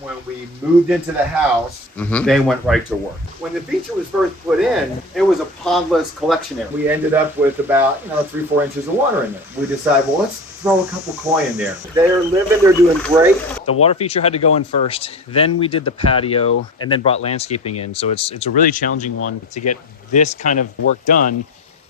When we moved into the house, they went right to work. When the feature was first put in, it was a pondless collection area. We ended up with about 3-4 inches of water in it. We decided, well, let's throw a couple koi in there. They're living, they're doing great. The water feature had to go in first, then we did the patio, and then brought landscaping in. So it's a really challenging one to get this kind of work done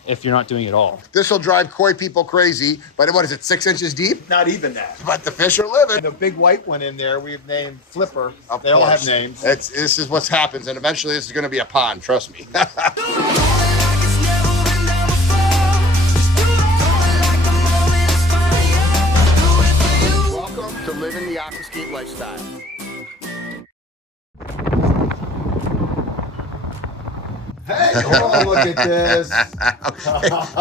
if you're not doing it all. This will drive koi people crazy, but what is it, 6 inches deep? Not even that. But the fish are living. And the big white one in there, we've named Flipper. Of they all course. have names. This is what happens, and eventually this is going to be a pond, trust me. Welcome to living the Aquascape lifestyle. Hey, oh, look at this.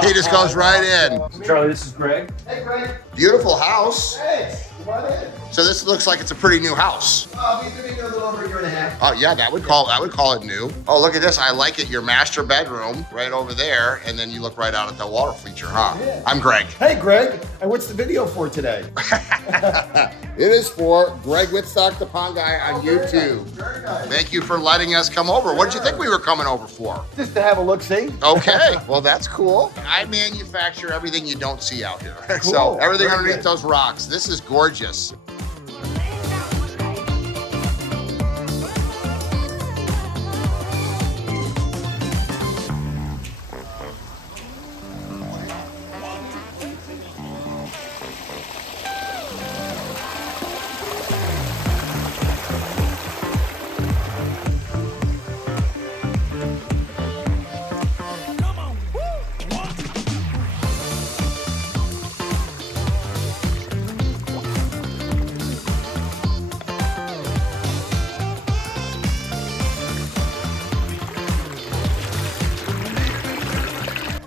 He just goes right in. Charlie, this is Greg. Hey, Greg. Beautiful house. Hey, come on in. So this looks like it's a pretty new house. We've been here a little over a year and a half. Oh yeah, I would call it new. Oh, look at this. I like it. Your master bedroom right over there, and then you look right out at the water feature, huh? Yeah. I'm Greg. Hey, Greg. And what's the video for today? It is for Greg Wittstock, the pond guy on YouTube. Very nice. Thank you for letting us come over. What did you think we were coming over for? Just to have a look-see. Okay, well that's cool. I manufacture everything you don't see out here. Cool. So everything Very underneath good. those rocks. This is gorgeous.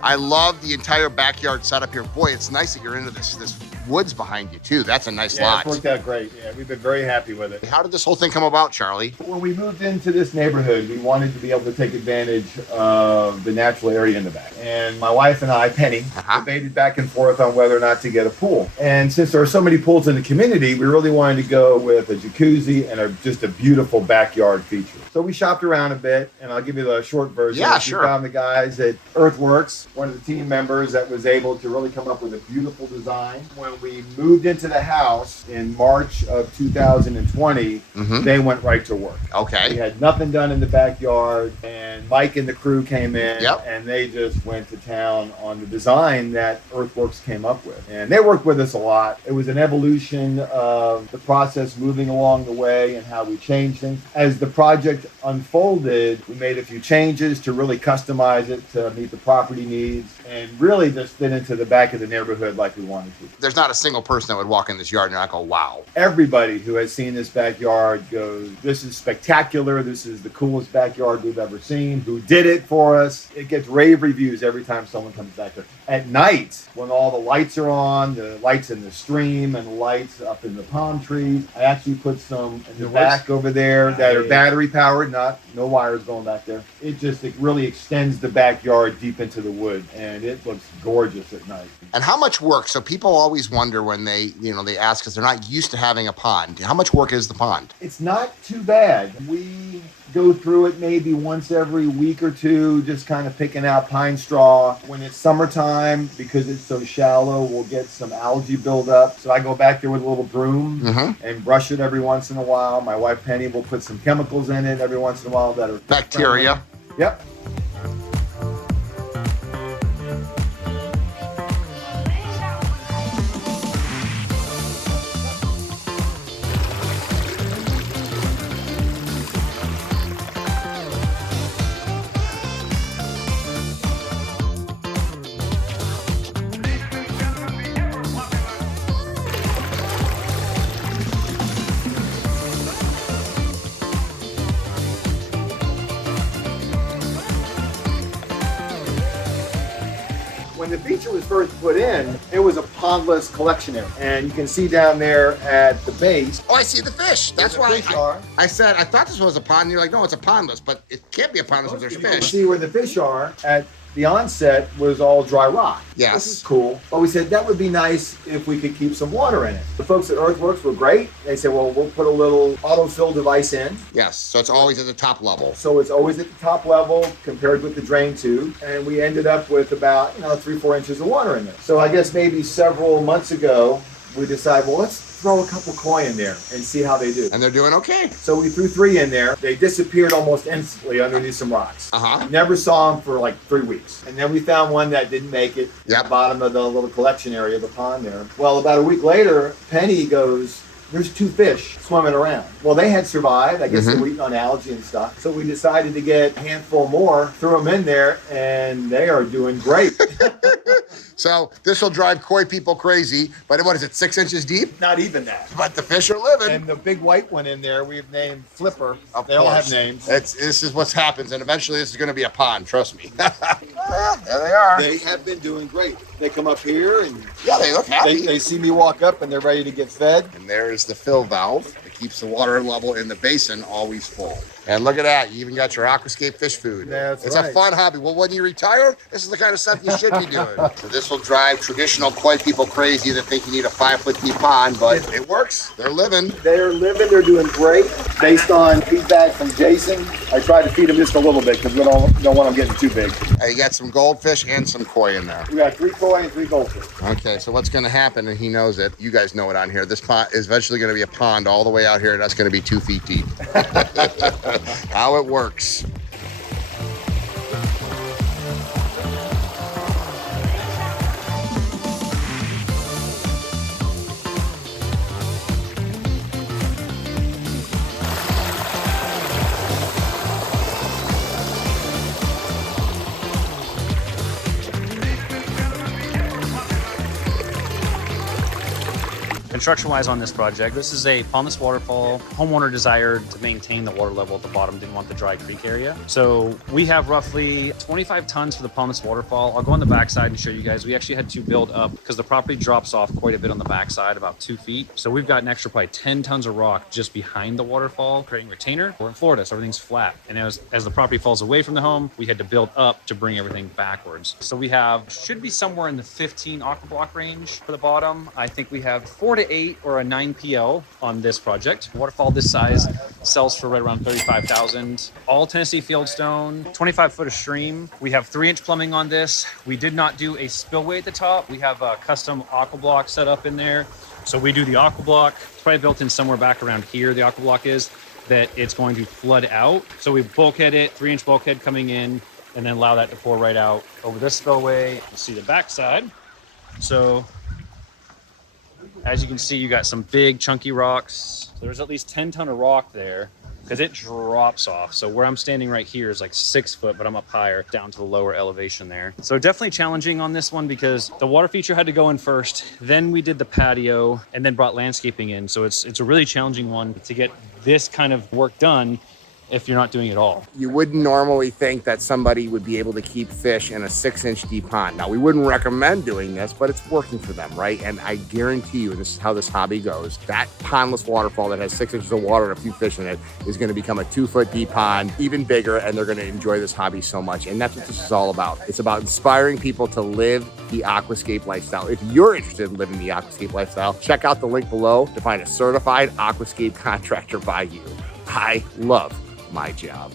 I love the entire backyard setup here. Boy, it's nice that you're into this woods behind you too. That's a nice lot. It's worked out great. Yeah, we've been very happy with it. How did this whole thing come about, Charlie? When we moved into this neighborhood, we wanted to be able to take advantage of the natural area in the back. And my wife and I, Penny, debated back and forth on whether or not to get a pool. And since there are so many pools in the community, we really wanted to go with a jacuzzi and just a beautiful backyard feature. So we shopped around a bit, and I'll give you the short version. Yeah, sure. We found the guys at Earthworks, one of the team members that was able to really come up with a beautiful design. When we moved into the house in March of 2020, they went right to work. We Okay. had nothing done in the backyard, and Mike and the crew came in, Yep. and they just went to town on the design that Earthworks came up with. And they worked with us a lot. It was an evolution of the process moving along the way and how we changed things. As the project unfolded, we made a few changes to really customize it to meet the property needs and really just fit into the back of the neighborhood like we wanted to. There's not a single person that would walk in this yard and not go, wow. Everybody who has seen this backyard goes, this is spectacular. This is the coolest backyard we've ever seen. Who did it for us? It gets rave reviews every time someone comes back there. At night, when all the lights are on, the lights in the stream and the lights up in the palm trees, I actually put some in the back over there that are battery powered, no wires going back there. It really extends the backyard deep into the wood, and it looks gorgeous at night. And how much work? So people always wonder when they ask us, they're not used to having a pond. How much work is the pond? It's not too bad. We go through it maybe once every week or two, just kind of picking out pine straw. When it's summertime, because it's so shallow, we'll get some algae buildup. So I go back there with a little broom and brush it every once in a while. My wife Penny will put some chemicals in it every once in a while that are Bacteria. Yep. When the feature was first put in, it was a pondless collection area. And you can see down there at the base. Oh, I see the fish. That's why fish are. I said, I thought this was a pond. And you're like, no, it's a pondless, but it can't be a pondless if there's You can fish. see where the fish are at the onset was all dry rock. Yes. This is cool. But we said that would be nice if we could keep some water in it. The folks at Earthworks were great. They said, well, we'll put a little autofill device in. Yes, so it's always at the top level. So it's always at the top level compared with the drain tube. And we ended up with about, 3-4 inches of water in there. So I guess maybe several months ago, we decided, well, let's throw a couple koi in there and see how they do. And they're doing okay. So we threw 3 in there. They disappeared almost instantly underneath some rocks. Never saw them for like 3 weeks. And then we found one that didn't make it at the bottom of the little collection area of the pond there. Well, about a week later, Penny goes, there's 2 fish swimming around. Well, they had survived. I guess they were eating on algae and stuff. So we decided to get a handful more, throw them in there, and they are doing great. So this will drive koi people crazy, but what is it, 6 inches deep? Not even that. But the fish are living. And the big white one in there, we've named Flipper. They all have names. This is what happens, and eventually this is going to be a pond, trust me. There they are. They have been doing great. They come up here and they look happy. They see me walk up and they're ready to get fed. And there is the fill valve that keeps the water level in the basin always full. And look at that, you even got your Aquascape fish food. It's a fun hobby. Well, when you retire, this is the kind of stuff you should be doing. So this will drive traditional koi people crazy that think you need a 5-foot deep pond, but it works. They're living. They're living, they're doing great. Based on feedback from Jason, I tried to feed them just a little bit because we don't want them getting too big. You got some goldfish and some koi in there. We got 3 koi and 3 goldfish. Okay, so what's going to happen, and he knows it, you guys know it on here, this pond is eventually going to be a pond all the way out here, that's going to be 2 feet deep. How it works. Construction-wise on this project, this is a pondless waterfall. Homeowner desired to maintain the water level at the bottom, didn't want the dry creek area. So we have roughly 25 tons for the pondless waterfall. I'll go on the backside and show you guys. We actually had to build up because the property drops off quite a bit on the backside, about 2 feet. So we've got an extra probably 10 tons of rock just behind the waterfall, creating retainer. We're in Florida, so everything's flat. And as the property falls away from the home, we had to build up to bring everything backwards. So we should be somewhere in the 15 aqua block range for the bottom. I think we have 4 to 8 or a 9 PL on this project. Waterfall this size sells for right around $35,000. All Tennessee fieldstone, 25 foot of stream. We have 3-inch plumbing on this. We did not do a spillway at the top. We have a custom aqua block set up in there. So we do the aqua block. It's probably built in somewhere back around here, the aqua block is, that it's going to flood out. So we bulkhead it, 3-inch bulkhead coming in, and then allow that to pour right out over this spillway. You see the backside. So as you can see, you got some big chunky rocks. So there's at least 10 ton of rock there because it drops off. So where I'm standing right here is like 6 foot, but I'm up higher down to the lower elevation there. So definitely challenging on this one because the water feature had to go in first. Then we did the patio and then brought landscaping in. So it's a really challenging one to get this kind of work done if you're not doing it all. You wouldn't normally think that somebody would be able to keep fish in a 6-inch deep pond. Now, we wouldn't recommend doing this, but it's working for them, right? And I guarantee you, and this is how this hobby goes, that pondless waterfall that has 6 inches of water and a few fish in it is going to become a 2-foot deep pond, even bigger, and they're going to enjoy this hobby so much. And that's what this is all about. It's about inspiring people to live the aquascape lifestyle. If you're interested in living the aquascape lifestyle, check out the link below to find a certified aquascape contractor by you. I love my job.